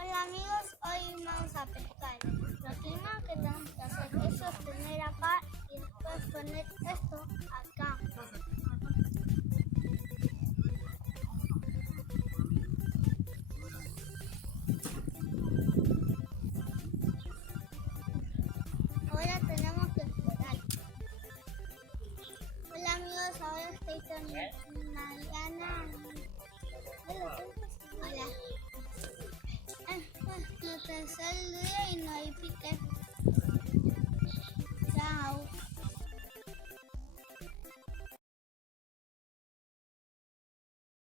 Hola amigos, hoy vamos a pescar. Lo primero que tenemos que hacer es sostener acá y después poner esto acá. Ahora tenemos que esperar. Hola amigos, ahora estoy con Mariana. Hola. Me pensé el día y no hay pique.